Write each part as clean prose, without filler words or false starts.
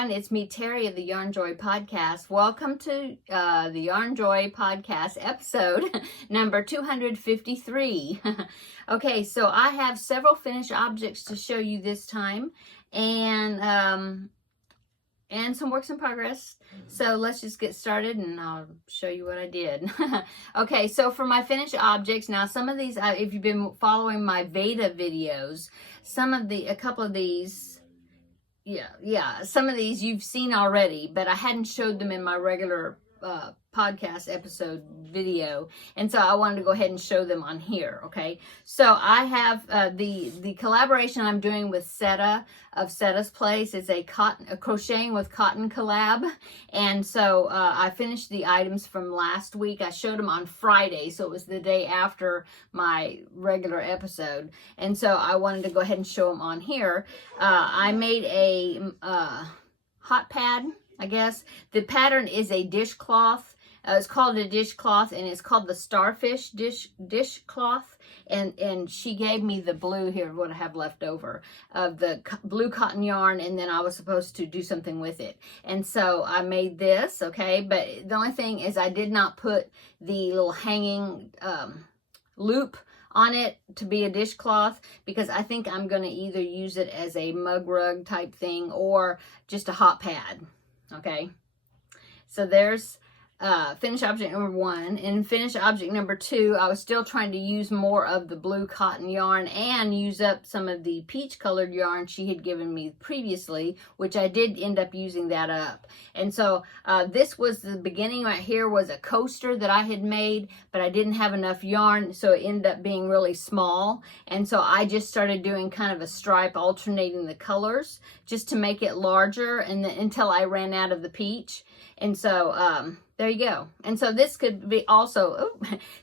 everyone. It's me, Terri of the Yarnjoy podcast. Welcome to the Yarnjoy podcast episode number 253. Okay, so I have several finished objects to show you this time, and some works in progress. So let's just get started and I'll show you what I did. Okay, so for my finished objects, now some of these, if you've been following my Veda videos, a couple of these, some of these you've seen already, but I hadn't showed them in my regular podcast episode video, and so I wanted to go ahead and show them on here. Okay, so I have the collaboration I'm doing with Seta of Seta's Place. It's a crocheting with cotton collab, and so I finished the items from last week. I showed them on Friday, so it was the day after my regular episode, and so I wanted to go ahead and show them on here. I made a hot pad, I guess. The pattern is a dishcloth. It's called a dishcloth, and it's called the Starfish dishcloth. And she gave me the blue here, what I have left over, of the blue cotton yarn, and then I was supposed to do something with it. And so I made this, okay? But the only thing is I did not put the little hanging loop on it to be a dishcloth, because I think I'm going to either use it as a mug rug type thing or just a hot pad. Okay, so there's finished object number 1. And finished object number 2, I was still trying to use more of the blue cotton yarn and use up some of the peach colored yarn she had given me previously, which I did end up using that up. And so this was the beginning. Right here was a coaster that I had made, but I didn't have enough yarn, so it ended up being really small. And so I just started doing kind of a stripe, alternating the colors just to make it larger, and then until I ran out of the peach. And so there you go. And so this could be also,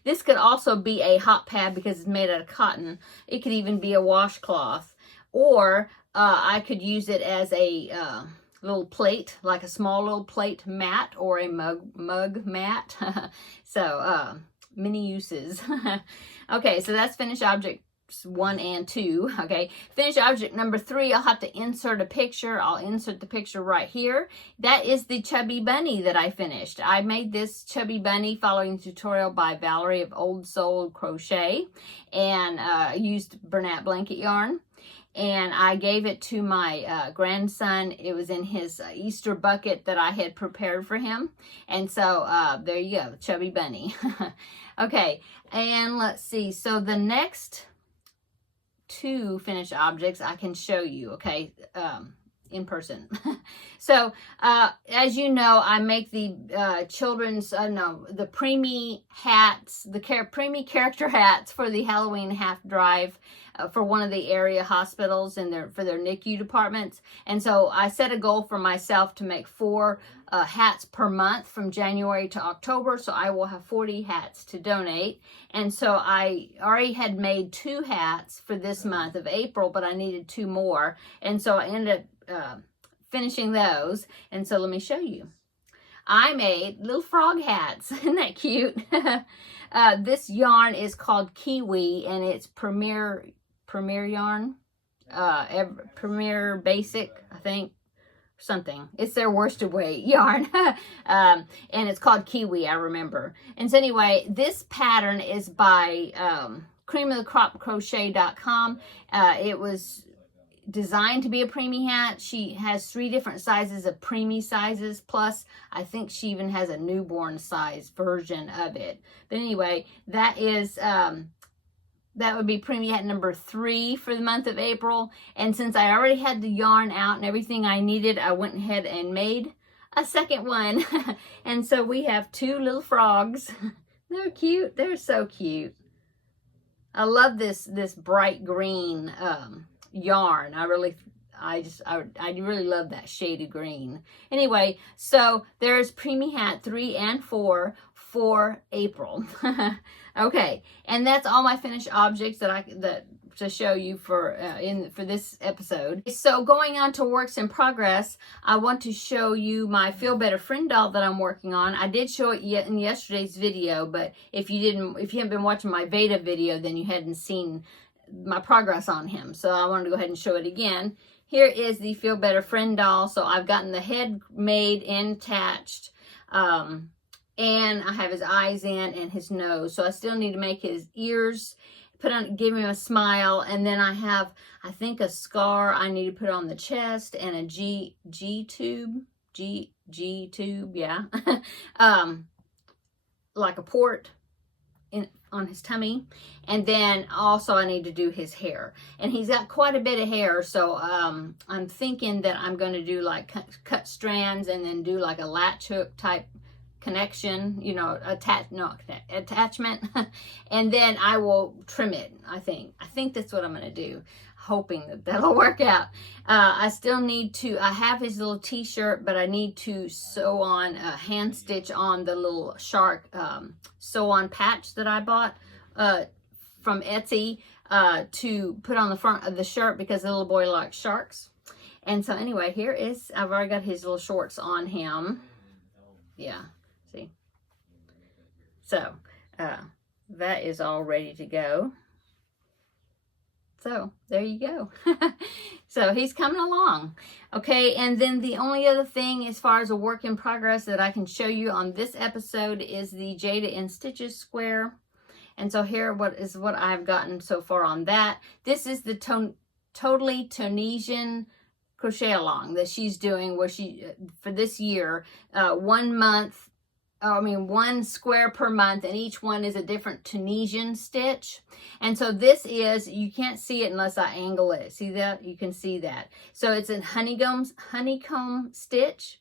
this could also be a hot pad because it's made out of cotton. It could even be a washcloth, or I could use it as a little plate, like a small little plate mat or a mug mat. So many uses. Okay, so that's finished object 1 and 2. Okay, finished object number 3, I'll have to insert a picture. I'll insert the picture right here. That is the chubby bunny that I finished. I made this chubby bunny following the tutorial by Valerie of Old Soul Crochet, and used Bernat blanket yarn. And I gave it to my grandson. It was in his Easter bucket that I had prepared for him. And so there you go, chubby bunny. Okay, and let's see. So the next 2 finished objects I can show you, okay, in person. So as you know, I make the children's the Preemie hats, the Preemie character hats for the Halloween half drive for one of the area hospitals and for their NICU departments. And so I set a goal for myself to make 4 hats per month from January to October, so I will have 40 hats to donate. And so I already had made 2 hats for this month of April, but I needed 2 more, and so I ended up finishing those. And so let me show you. I made little frog hats. Isn't that cute? This yarn is called Kiwi, and it's Premier yarn, Premier Basic, I think. Something. It's their worsted weight yarn. And it's called Kiwi, I remember. And so anyway, this pattern is by creamofthecropcrochet.com. It was designed to be a preemie hat. She has 3 different sizes of preemie sizes, plus I think she even has a newborn size version of it. But anyway, that is that would be preemie hat number 3 for the month of April. And since I already had the yarn out and everything I needed, I went ahead and made a second one. And so we have 2 little frogs. They're cute. They're so cute. I love this bright green yarn. I really love that shaded green. Anyway, so there's Preemie hat 3 and 4 for April. Okay, and that's all my finished objects that to show you for this episode. So going on to works in progress, I want to show you my Feel Better Friend doll that I'm working on. I did show it in yesterday's video, but if you haven't been watching my Veda video, then you hadn't seen my progress on him. So I wanted to go ahead and show it again. here is the Feel Better Friend doll. So I've gotten the head made and attached. And I have his eyes in and his nose. So I still need to make his ears, give him a smile. And then I have, I think, a scar I need to put on the chest, and a G tube, yeah. Like a port on his tummy. And then also I need to do his hair, and he's got quite a bit of hair, so I'm thinking that I'm going to do like cut strands and then do like a latch hook type connection, you know, attachment. And then I will trim it. I think that's what I'm going to do, hoping that that'll work out. I still need to, I have his little t-shirt, but I need to sew on a hand stitch on the little shark sew on patch that I bought from Etsy to put on the front of the shirt, because the little boy likes sharks. And so anyway, here is, I've already got his little shorts on him. Yeah, see? So that is all ready to go. So there you go. So he's coming along. Okay, and then the only other thing as far as a work in progress that I can show you on this episode is the Jada in Stitches square. And so here what I've gotten so far on that. This is the totally Tunisian crochet along that she's doing, where she, for this year, 1 month, one square per month, and each one is a different Tunisian stitch. And so this is, you can't see it unless I angle it. See that? You can see that. So it's a honeycomb stitch.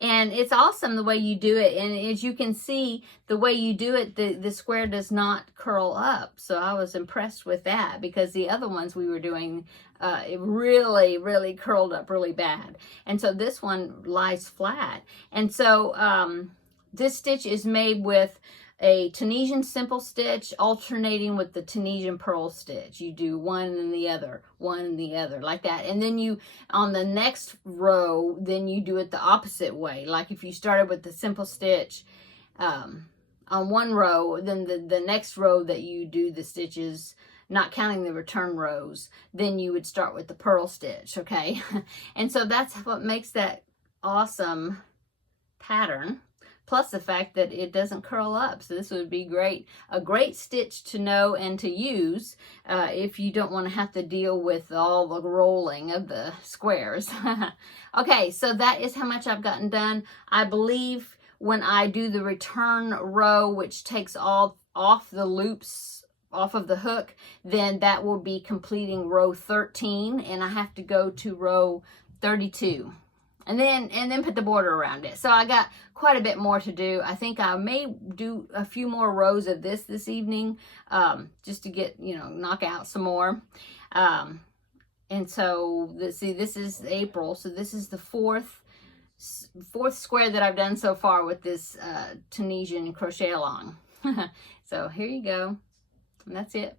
And it's awesome the way you do it. And as you can see, the way you do it, the square does not curl up. So I was impressed with that, because the other ones we were doing, it really, really curled up really bad. And so this one lies flat. And so this stitch is made with a Tunisian simple stitch alternating with the Tunisian purl stitch. You do one and the other, like that. And then you, on the next row, then you do it the opposite way. Like if you started with the simple stitch on one row, then the next row that you do the stitches, not counting the return rows, then you would start with the purl stitch, okay? And so that's what makes that awesome pattern. Plus the fact that it doesn't curl up. So this would be a great stitch to know and to use if you don't want to have to deal with all the rolling of the squares. Okay, so that is how much I've gotten done. I believe when I do the return row, which takes all off the loops off of the hook, then that will be completing row 13, and I have to go to row 32. And then put the border around it. So I got quite a bit more to do. I think I may do a few more rows of this evening, just to get, knock out some more. And so this is April. So this is the fourth square that I've done so far with this Tunisian crochet along. So here you go. And that's it.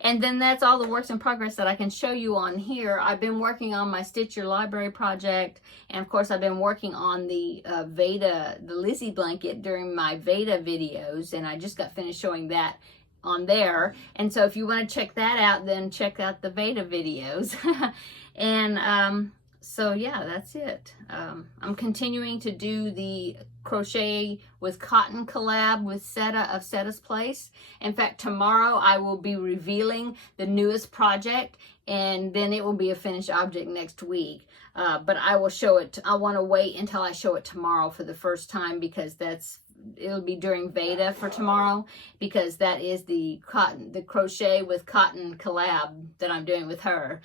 And then that's all the works in progress that I can show you on here. I've been working on my Stitch Your Library project. And of course, I've been working on the Veda, the Lizzie blanket during my Veda videos. And I just got finished showing that on there. And so if you want to check that out, then check out the Veda videos. And so yeah, that's it. I'm continuing to do the crochet with cotton collab with Seta of Seta's Place. In fact, tomorrow I will be revealing the newest project, and then it will be a finished object next week. But I will show it. I want to wait until I show it tomorrow for the first time, because it'll be during Veda for tomorrow, because that is the crochet with cotton collab that I'm doing with her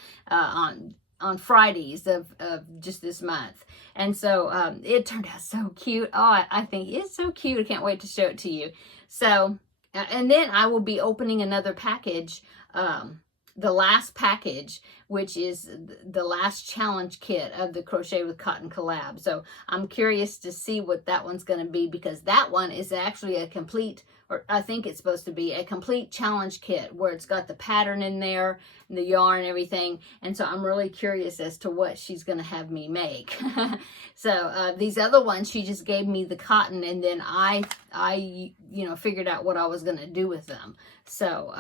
on Fridays of just this month. And so it turned out so cute. Oh, I think it's so cute. I can't wait to show it to you. So, and then I will be opening another package, the last package, which is the last challenge kit of the Crochet with Cotton collab. So I'm curious to see what that one's going to be, because that one is actually a complete, or I think it's supposed to be a complete challenge kit, where it's got the pattern in there, and the yarn, everything. And so I'm really curious as to what she's going to have me make. So these other ones, she just gave me the cotton, and then I figured out what I was going to do with them. So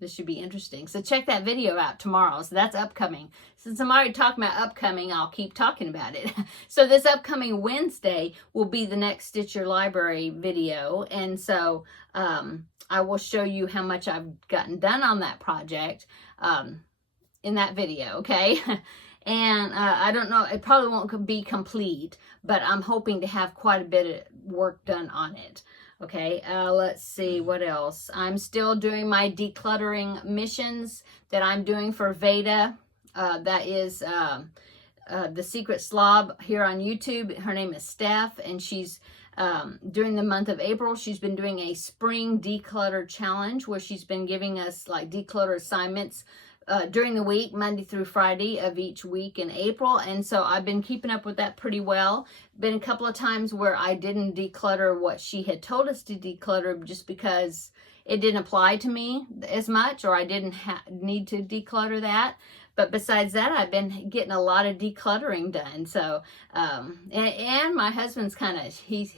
this should be interesting. So check that video out tomorrow. So that's upcoming. Since I'm already talking about upcoming, I'll keep talking about it. So this upcoming Wednesday will be the next Stitch Your Library video. And so I will show you how much I've gotten done on that project in that video, okay? And I don't know, it probably won't be complete, but I'm hoping to have quite a bit of work done on it. Okay, let's see what else. I'm still doing my decluttering missions that I'm doing for Veda. That is the Secret Slob here on YouTube. Her name is Steph, and she's during the month of April, she's been doing a spring declutter challenge where she's been giving us like declutter assignments during the week, Monday through Friday of each week in April. And so I've been keeping up with that pretty well. Been a couple of times where I didn't declutter what she had told us to declutter just because it didn't apply to me as much, or I didn't need to declutter that. But besides that, I've been getting a lot of decluttering done. So, and my husband's kind of, he's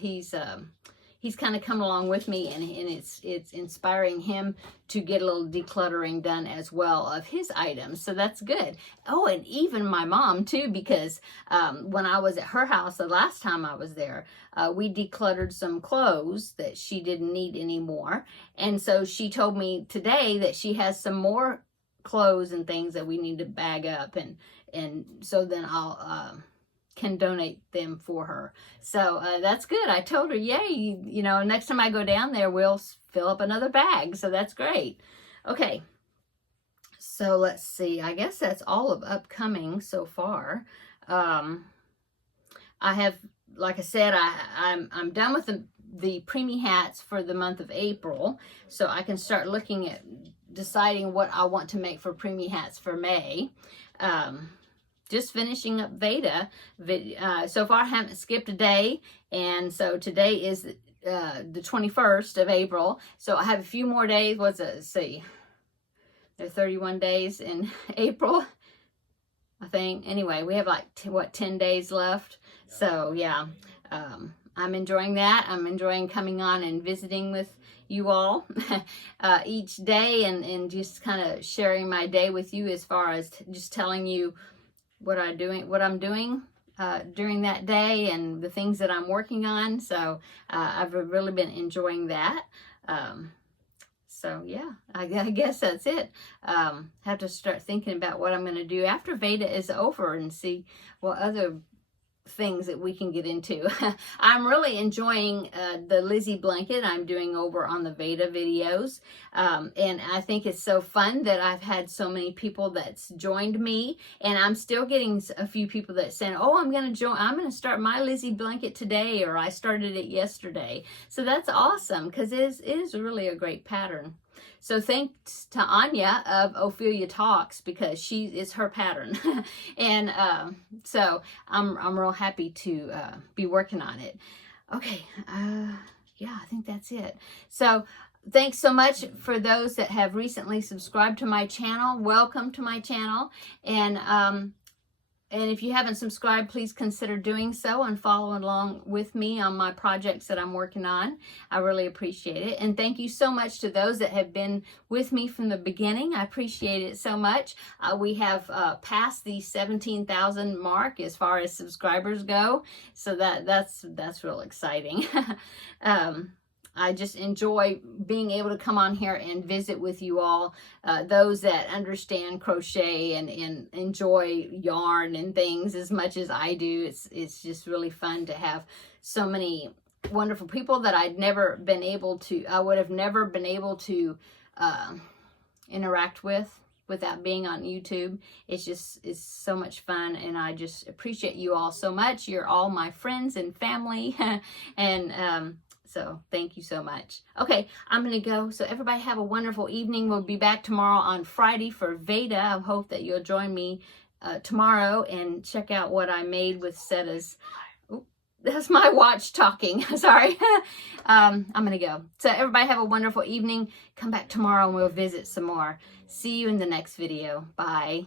kind of come along with me, and it's inspiring him to get a little decluttering done as well of his items. So that's good. Oh, and even my mom too, because when I was at her house the last time I was there, we decluttered some clothes that she didn't need anymore. And so she told me today that she has some more clothes and things that we need to bag up, and so then I'll can donate them for her. So that's good. I told her, yay, you know, next time I go down there, we'll fill up another bag. So that's great. Okay. So let's see. I guess that's all of upcoming so far. I have, like I said, I'm done with the Preemie hats for the month of April. So I can start looking at deciding what I want to make for Preemie hats for May. Just finishing up Veda. So far, I haven't skipped a day. And so today is the 21st of April. So I have a few more days. What's it? Let's see. There are 31 days in April, I think. Anyway, we have like, 10 days left. So, yeah. I'm enjoying that. I'm enjoying coming on and visiting with you all each day, and just kind of sharing my day with you, as far as just telling you what I'm doing during that day and the things that I'm working on. So I've really been enjoying that. So yeah, I guess that's it. Have to start thinking about what I'm going to do after Veda is over, and see what other things that we can get into. I'm really enjoying the Lizzie blanket I'm doing over on the Veda videos, and I think it's so fun that I've had so many people that's joined me, and I'm still getting a few people that saying, oh, I'm going to start my Lizzie blanket today, or I started it yesterday. So that's awesome, because it is really a great pattern. So thanks to Anya of Ophelia Talks, because it's her pattern. And so I'm real happy to be working on it. Okay, yeah, I think that's it. So thanks so much for those that have recently subscribed to my channel. Welcome to my channel. And if you haven't subscribed, please consider doing so and following along with me on my projects that I'm working on. I really appreciate it. And thank you so much to those that have been with me from the beginning. I appreciate it so much. We have passed the 17,000 mark as far as subscribers go. So that's real exciting. I just enjoy being able to come on here and visit with you all, those that understand crochet and enjoy yarn and things as much as I do. It's just really fun to have so many wonderful people that I would have never been able to interact with without being on YouTube. It's so much fun, and I just appreciate you all so much. You're all my friends and family, and so thank you so much. Okay, I'm going to go. So everybody have a wonderful evening. We'll be back tomorrow on Friday for Veda. I hope that you'll join me tomorrow and check out what I made with Setta's. That's my watch talking. Sorry. I'm going to go. So everybody have a wonderful evening. Come back tomorrow and we'll visit some more. See you in the next video. Bye.